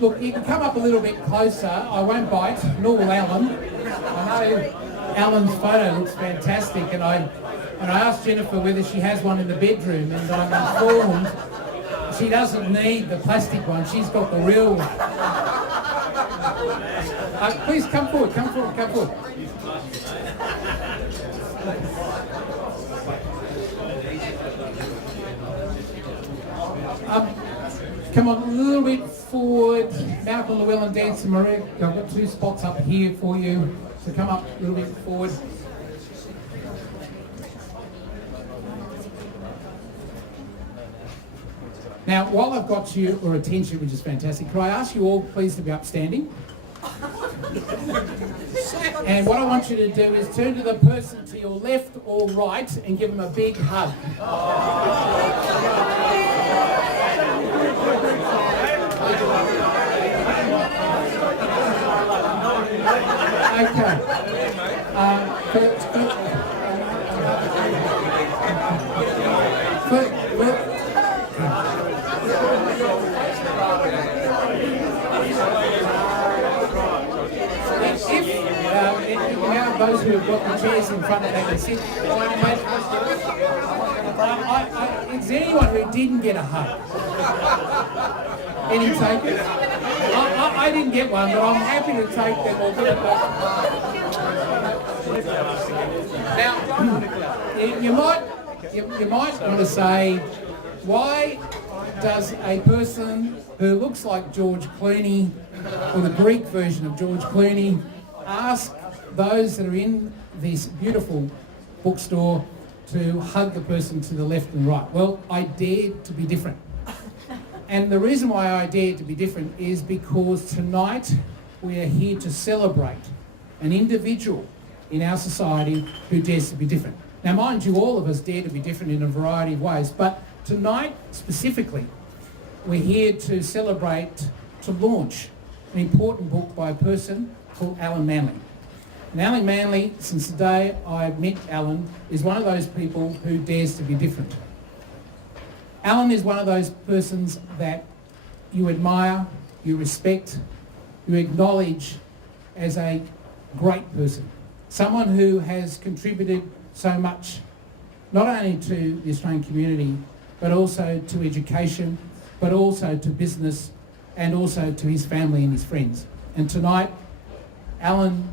Look, you can come up a little bit closer. I won't bite, nor will Alan. I know Alan's photo looks fantastic, and I asked Jennifer whether she has one in the bedroom, and I'm informed she doesn't need the plastic one. She's got the real one. Please come forward, come forward, come forward. Come on, a little bit forward. Malcolm, Llewellyn, Dance and Maria. I've got 2 spots up here for you. So come up a little bit forward. Now, while I've got your attention, which is fantastic, could I ask you all please to be upstanding? And what I want you to do is turn to the person to your left or right and give them a big hug. Okay. Those who have got the chairs in front of them can sit. Is there anyone who didn't get a hug? Any takers? I didn't get one, but I'm happy to take them or get it back. Now, you might want to say, why does a person who looks like George Clooney, or the Greek version of George Clooney, ask those that are in this beautiful bookstore to hug the person to the left and right? Well, I dared to be different. And the reason why I dared to be different is because tonight we are here to celebrate an individual in our society who dares to be different. Now, mind you, all of us dare to be different in a variety of ways, but tonight specifically, we're here to celebrate, to launch an important book by a person called Alan Manley. And Alan Manley, since the day I met Alan, is one of those people who dares to be different. Alan is one of those persons that you admire, you respect, you acknowledge as a great person. Someone who has contributed so much, not only to the Australian community, but also to education, but also to business, and also to his family and his friends. And tonight, Alan,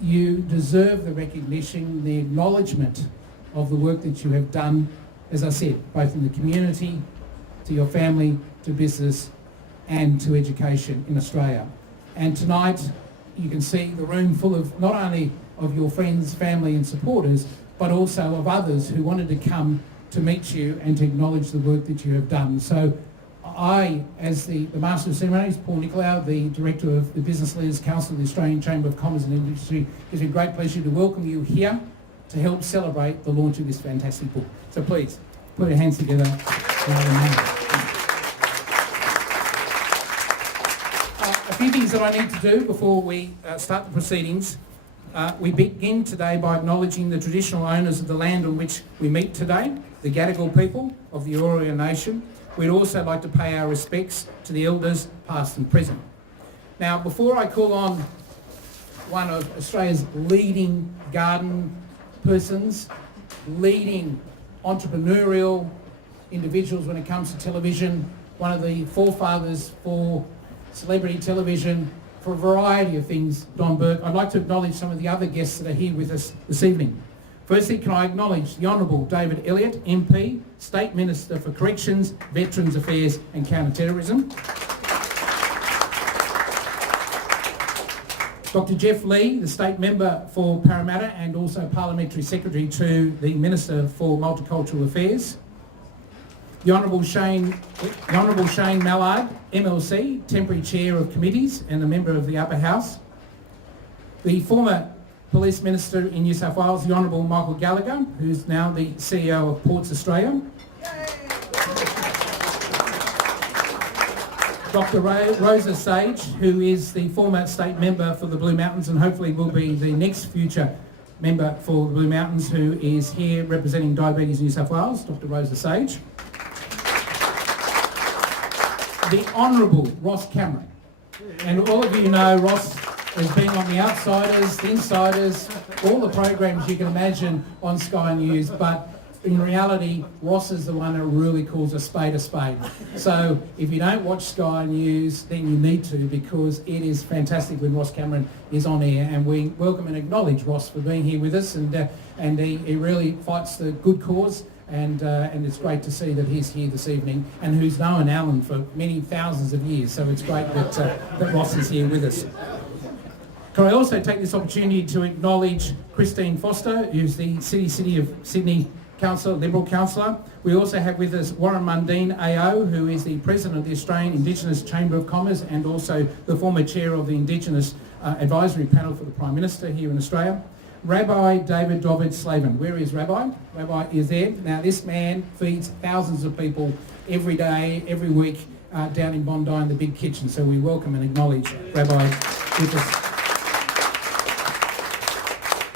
you deserve the recognition, the acknowledgement of the work that you have done, as I said, both in the community, to your family, to business, and to education in Australia. And tonight, you can see the room full of not only of your friends, family and supporters, but also of others who wanted to come to meet you and to acknowledge the work that you have done. So I, as the Master of Ceremonies, Paul Nicolau, the Director of the Business Leaders Council of the Australian Chamber of Commerce and Industry, it's a great pleasure to welcome you here to help celebrate the launch of this fantastic book. So please, put your hands together. A few things that I need to do before we start the proceedings. We begin today by acknowledging the traditional owners of the land on which we meet today, the Gadigal people of the Eora Nation. We'd also like to pay our respects to the elders, past and present. Now, before I call on one of Australia's leading garden persons, leading entrepreneurial individuals when it comes to television, one of the forefathers for celebrity television, for a variety of things, Don Burke, I'd like to acknowledge some of the other guests that are here with us this evening. Firstly, can I acknowledge the Honourable David Elliott, MP, State Minister for Corrections, Veterans Affairs and Counter-Terrorism. Dr Jeff Lee, the State Member for Parramatta and also Parliamentary Secretary to the Minister for Multicultural Affairs. The Honourable Shane Mallard, MLC, Temporary Chair of Committees and a Member of the Upper House. The former Police Minister in New South Wales, the Honourable Michael Gallagher, who's now the CEO of Ports Australia. Dr Rosa Sage, who is the former State Member for the Blue Mountains and hopefully will be the next future member for the Blue Mountains, who is here representing Diabetes New South Wales, Dr. Rosa Sage. The Honourable Ross Cameron. And all of you know Ross has been on the Outsiders, the Insiders, all the programs you can imagine on Sky News, but in reality, Ross is the one that really calls a spade a spade. So if you don't watch Sky News, then you need to, because it is fantastic when Ross Cameron is on air, and we welcome and acknowledge Ross for being here with us, and he really fights the good cause, and it's great to see that he's here this evening, and who's known Alan for many thousands of years, so it's great that Ross is here with us. Can I also take this opportunity to acknowledge Christine Foster, who's the City of Sydney Councillor, Liberal Councillor. We also have with us Warren Mundine AO, who is the President of the Australian Indigenous Chamber of Commerce and also the former Chair of the Indigenous Advisory Panel for the Prime Minister here in Australia. Rabbi David Dovid Slavin. Where is Rabbi? Rabbi is there. Now this man feeds thousands of people every day, every week down in Bondi in the big kitchen. So we welcome and acknowledge Rabbi with us.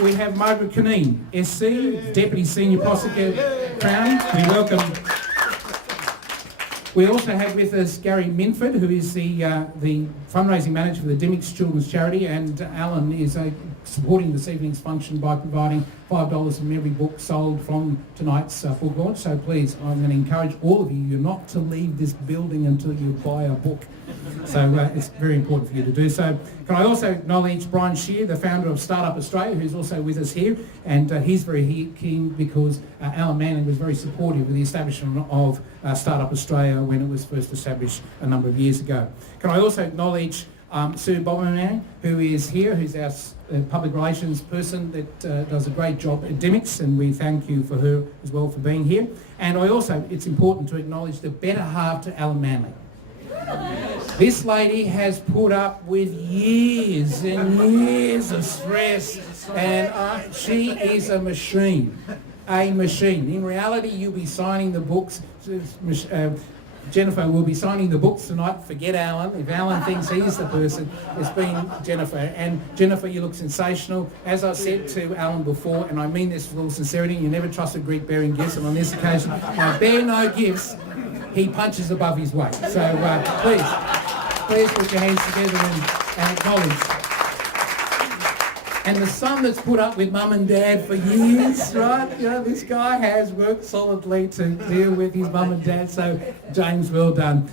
We have Margaret Caneen, SC, Deputy Senior Prosecutor, Crown. We welcome. We also have with us Gary Minford, who is the fundraising manager for the Dymocks Children's Charity, and Alan is supporting this evening's function by providing $5 from every book sold from tonight's book launch. So please, I'm going to encourage all of you not to leave this building until you buy a book. So it's very important for you to do so. Can I also acknowledge Brian Shear, the founder of Startup Australia, who's also with us here, and he's very keen because Alan Manley was very supportive of the establishment of Startup Australia when it was first established a number of years ago. Can I also acknowledge Sue Boberman, who is here, who's our public relations person that does a great job at Dymocks, and we thank you for her as well for being here. And it's important to acknowledge the better half to Alan Manley. This lady has put up with years and years of stress, and she is a machine. A machine. In reality, you'll be signing the books. Jennifer will be signing the books tonight. Forget Alan. If Alan thinks he's the person, it's been Jennifer. And Jennifer, you look sensational. As I said to Alan before, and I mean this with all sincerity, you never trust a Greek bearing gifts, and on this occasion, I bear no gifts. He punches above his weight. So please put your hands together and acknowledge. And the son that's put up with mum and dad for years, right? You know, this guy has worked solidly to deal with his mum and dad. So James, well done.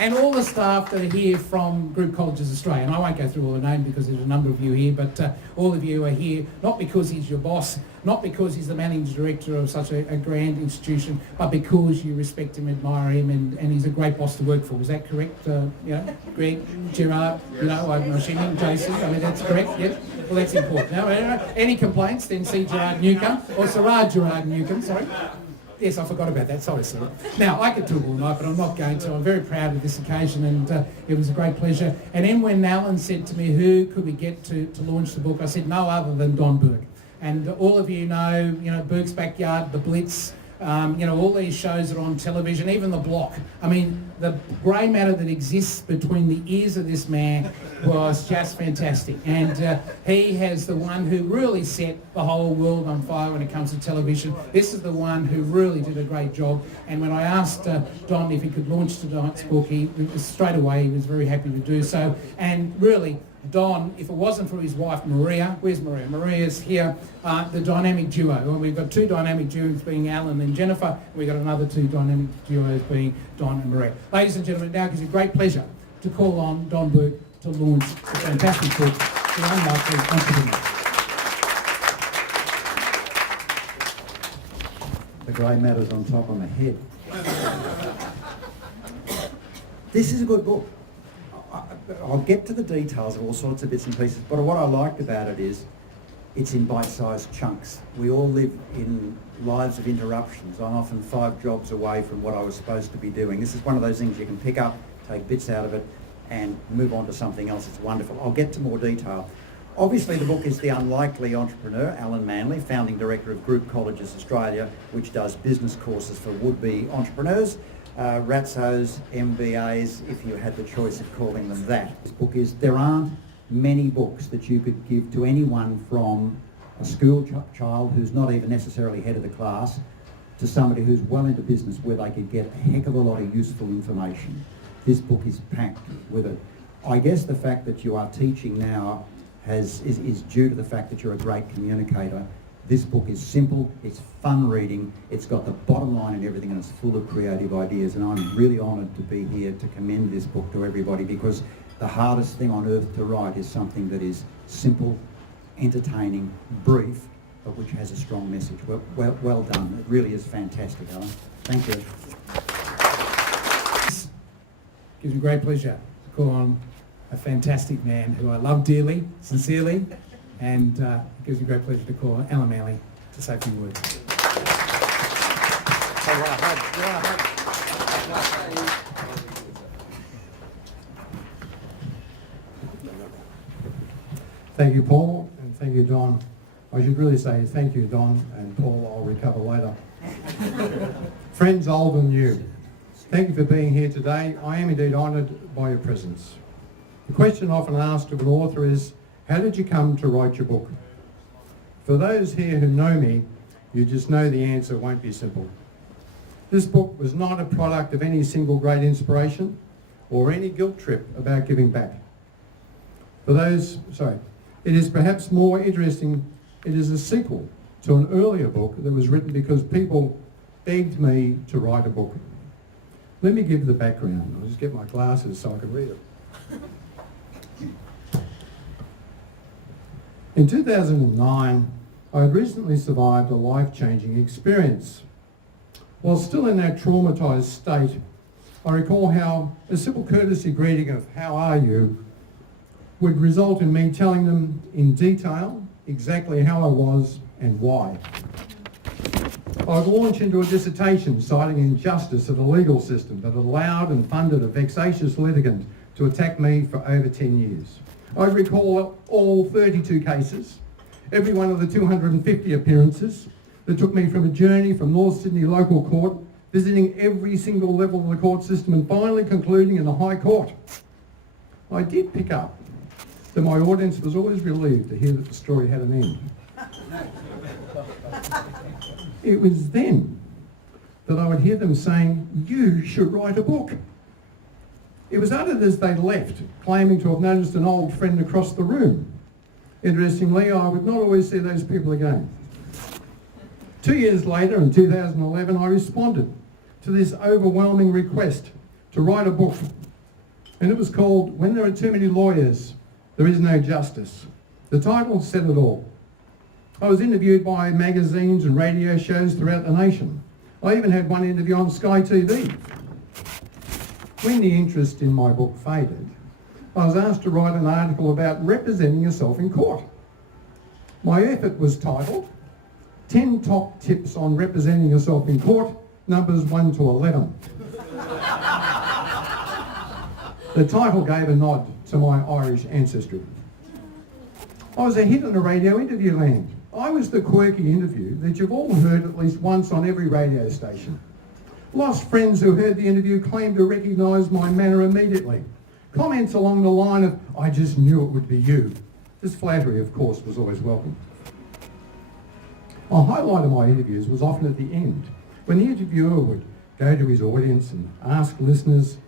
And all the staff that are here from Group Colleges Australia, and I won't go through all the names because there's a number of you here, but all of you are here not because he's your boss, not because he's the managing director of such a grand institution, but because you respect him, admire him, and he's a great boss to work for. Is that correct? Greg, Gerard, I'm assuming, Jason, that's correct, yes? Well, that's important. Now, any complaints, then see Gerard Newcomb, or Gerard Newcomb, sorry. Yes, I forgot about that. Sorry, sir. Now, I could talk all night, but I'm not going to. I'm very proud of this occasion, and it was a great pleasure. And then when Alan said to me, who could we get to launch the book, I said, no other than Don Burke. And all of you know, Burke's Backyard, The Blitz, all these shows are on television, even The Block. I mean, the grey matter that exists between the ears of this man was just fantastic. And he has the one who really set the whole world on fire when it comes to television. This is the one who really did a great job. And when I asked Don if he could launch tonight's book, straight away he was very happy to do so. And really, Don, if it wasn't for his wife Maria, where's Maria? Maria's here, the dynamic duo. Well, we've got two dynamic duos being Alan and Jennifer, and we've got another two dynamic duos being Don and Maria. Ladies and gentlemen, now it gives me great pleasure to call on Don Burke to launch a fantastic book, The Unlikely Entrepreneur. The grey matter's on top of my head. This is a good book. I'll get to the details of all sorts of bits and pieces, but what I liked about it is it's in bite-sized chunks. We all live in lives of interruptions. I'm often 5 jobs away from what I was supposed to be doing. This is one of those things you can pick up, take bits out of it, and move on to something else. It's wonderful. I'll get to more detail. Obviously, the book is The Unlikely Entrepreneur, Alan Manley, founding director of Group Colleges Australia, which does business courses for would-be entrepreneurs. RATSOs, MBAs, if you had the choice of calling them that. This book is, there aren't many books that you could give to anyone from a school child who's not even necessarily head of the class to somebody who's well into business, where they could get a heck of a lot of useful information. This book is packed with it. I guess the fact that you are teaching now is due to the fact that you're a great communicator. This book is simple, it's fun reading, it's got the bottom line and everything, and it's full of creative ideas. And I'm really honoured to be here to commend this book to everybody, because the hardest thing on earth to write is something that is simple, entertaining, brief, but which has a strong message. Well done. It really is fantastic, Alan. Thank you. It gives me great pleasure to call on a fantastic man who I love dearly, sincerely, and it gives me great pleasure to call on Alan Manley to say a few words. Thank you, Paul, and thank you, Don. I should really say thank you, Don, and Paul, I'll recover later. Friends old and new, thank you for being here today. I am indeed honoured by your presence. The question often asked of an author is, how did you come to write your book? For those here who know me, you just know the answer won't be simple. This book was not a product of any single great inspiration or any guilt trip about giving back. It is perhaps more interesting, it is a sequel to an earlier book that was written because people begged me to write a book. Let me give the background. I'll just get my glasses so I can read it. In 2009, I had recently survived a life-changing experience. While still in that traumatised state, I recall how a simple courtesy greeting of "How are you?" would result in me telling them in detail exactly how I was and why. I would launch into a dissertation citing injustice of the legal system that allowed and funded a vexatious litigant to attack me for over 10 years. I'd recall all 32 cases, every one of the 250 appearances that took me from a journey from North Sydney local court, visiting every single level of the court system and finally concluding in the High Court. I did pick up that my audience was always relieved to hear that the story had an end. It was then that I would hear them saying, "You should write a book." It was uttered as they left, claiming to have noticed an old friend across the room. Interestingly, I would not always see those people again. 2 years later, in 2011, I responded to this overwhelming request to write a book. And it was called "When There Are Too Many Lawyers, There Is No Justice." The title said it all. I was interviewed by magazines and radio shows throughout the nation. I even had one interview on Sky TV. When the interest in my book faded, I was asked to write an article about representing yourself in court. My effort was titled 10 Top Tips on Representing Yourself in Court, numbers 1 to 11. The title gave a nod to my Irish ancestry. I was a hit on the radio interview land. I was the quirky interview that you've all heard at least once on every radio station. Lost friends who heard the interview claimed to recognise my manner immediately. Comments along the line of, "I just knew it would be you." This flattery, of course, was always welcome. A highlight of my interviews was often at the end, when the interviewer would go to his audience and ask listeners,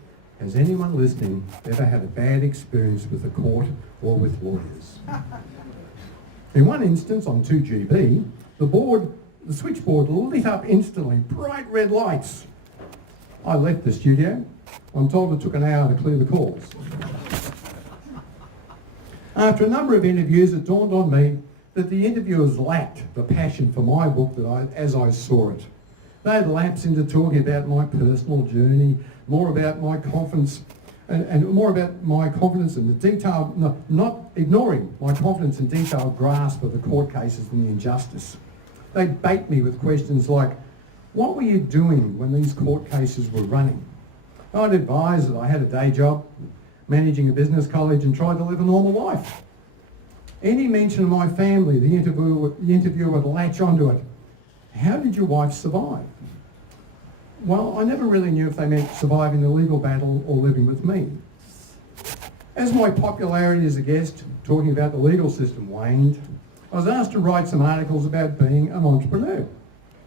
"Has anyone listening ever had a bad experience with the court or with lawyers?" In one instance, on 2GB, the switchboard lit up instantly, bright red lights. I left the studio. I'm told it took an hour to clear the calls. After a number of interviews, it dawned on me that the interviewers lacked the passion for my book as I saw it. They'd lapse into talking about my personal journey, more about my confidence, and more about my confidence in the detail, not ignoring my confidence and detailed grasp of the court cases and the injustice. They'd bait me with questions like, "What were you doing when these court cases were running?" I'd advise that I had a day job, managing a business college, and tried to live a normal life. Any mention of my family, the interviewer would latch onto it. "How did your wife survive?" Well, I never really knew if they meant surviving the legal battle or living with me. As my popularity as a guest talking about the legal system waned, I was asked to write some articles about being an entrepreneur.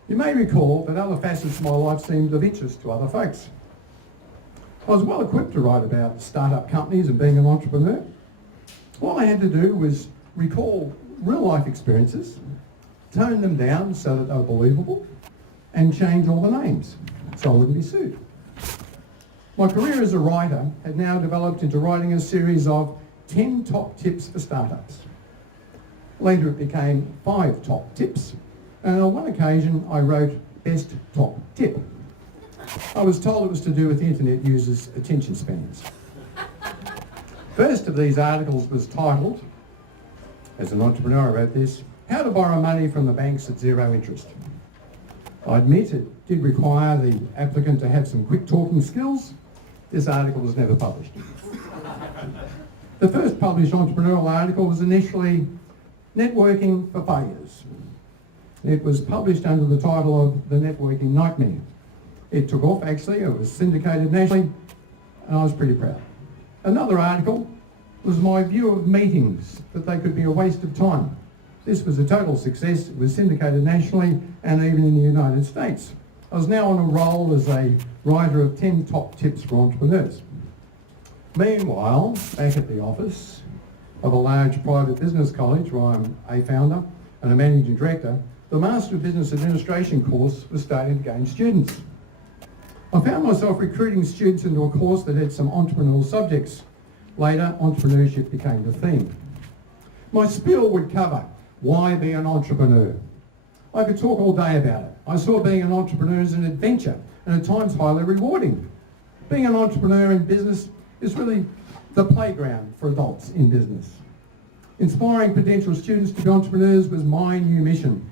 You may recall that other facets of my life seemed of interest to other folks. I was well equipped to write about start-up companies and being an entrepreneur. All I had to do was recall real life experiences, tone them down so that they were believable, and change all the names so I wouldn't be sued. My career as a writer had now developed into writing a series of 10 top tips for startups. Later it became 5 top tips, and on one occasion I wrote best top tip. I was told it was to do with the internet users' attention spans. First of these articles was titled, as an entrepreneur I wrote this, How to Borrow Money from the Banks at Zero Interest. I admit it did require the applicant to have some quick talking skills. This article was never published. The first published entrepreneurial article was initially Networking for Failures. It was published under the title of The Networking Nightmare. It took off actually, it was syndicated nationally, and I was pretty proud. Another article was my view of meetings, that they could be a waste of time. This was a total success. It was syndicated nationally and even in the United States. I was now on a roll as a writer of 10 top tips for entrepreneurs. Meanwhile, back at the office of a large private business college where I'm a founder and a managing director, the Master of Business Administration course was starting to gain students. I found myself recruiting students into a course that had some entrepreneurial subjects. Later, entrepreneurship became the theme. My spiel would cover why be an entrepreneur. I could talk all day about it. I saw being an entrepreneur as an adventure and at times highly rewarding. Being an entrepreneur in business is really the playground for adults in business. Inspiring potential students to be entrepreneurs was my new mission.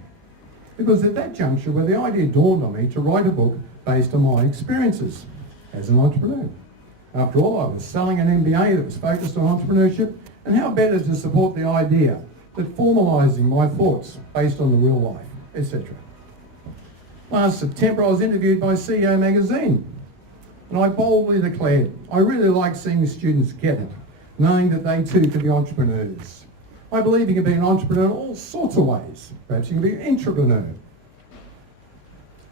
It was at that juncture where the idea dawned on me to write a book based on my experiences as an entrepreneur. After all, I was selling an MBA that was focused on entrepreneurship, and how better to support the idea that formalising my thoughts based on the real life, etc. Last September I was interviewed by CEO Magazine, and I boldly declared I really like seeing students get it, knowing that they too can be entrepreneurs. I believe you can be an entrepreneur in all sorts of ways. Perhaps you can be an intrapreneur.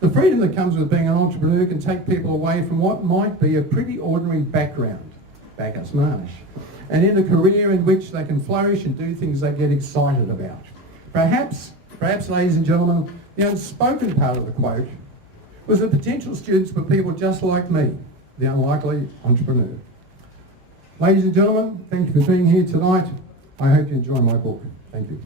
The freedom that comes with being an entrepreneur can take people away from what might be a pretty ordinary background, Bacchus Marsh, and in a career in which they can flourish and do things they get excited about. Perhaps, ladies and gentlemen, the unspoken part of the quote was that potential students were people just like me, the unlikely entrepreneur. Ladies and gentlemen, thank you for being here tonight. I hope you enjoy my book. Thank you.